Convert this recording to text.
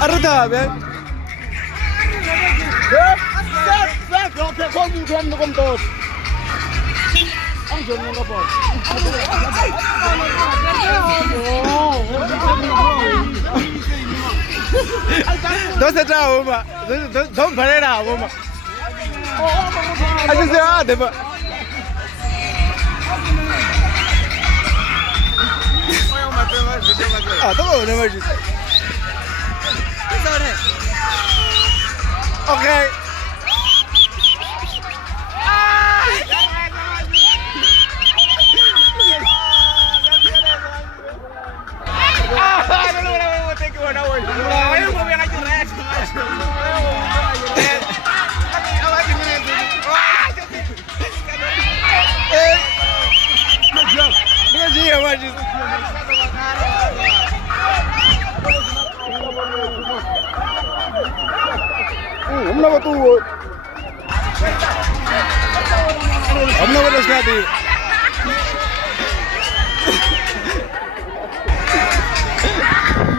Arada abi. Don't sit down, Uma. Don't put it out, Uma. I just say, ah, but. Ah, come on, emergency. Okay. I don't know what I want to think about that word. I don't know what I can ask. I'm not going to